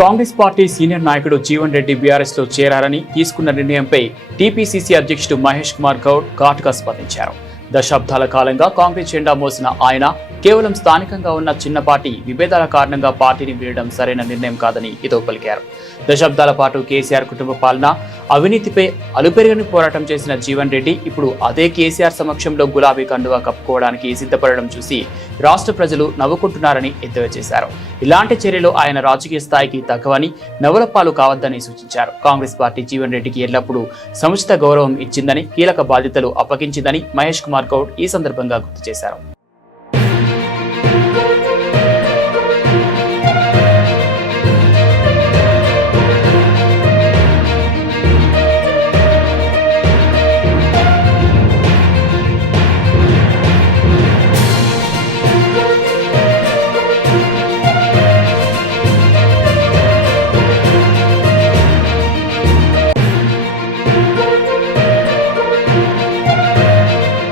Congress party senior నాయకుడు Jeevan Reddy BRS లో చేరారని తీసుకున్న నిర్ణయంపై టీపీసీసీ అధ్యక్షుడు మహేష్ కుమార్ గౌడ్ ఘాటుగా స్పందించారు. దశాబ్దాల కాలంగా కాంగ్రెస్ జెండా మోసిన ఆయన కేవలం స్థానికంగా ఉన్న చిన్నపాటి విభేదాల కారణంగా పార్టీని వీడడం సరైన నిర్ణయం కాదని హితవు పలికారు. దశాబ్దాల పాటు కేసీఆర్ కుటుంబ పాలన, అవినీతిపై అలుపెరగని పోరాటం చేసిన జీవన్ రెడ్డి ఇప్పుడు అదే కేసీఆర్ సమక్షంలో గులాబీ కండువా కప్పుకోవడానికి సిద్ధపడడం చూసి రాష్ట్ర ప్రజలు నవ్వుకుంటున్నారని ఎద్దేవా చేశారు. ఇలాంటి చర్యలు ఆయన రాజకీయ స్థాయికి తగ్గవని, నవలపాలు కావద్దని సూచించారు. కాంగ్రెస్ పార్టీ జీవన్ రెడ్డికి ఎల్లప్పుడూ సముచిత గౌరవం ఇచ్చిందని, కీలక బాధ్యతలు అప్పగించిందని మహేష్ కుమార్ గౌడ్ ఈ సందర్భంగా గుర్తు చేశారు.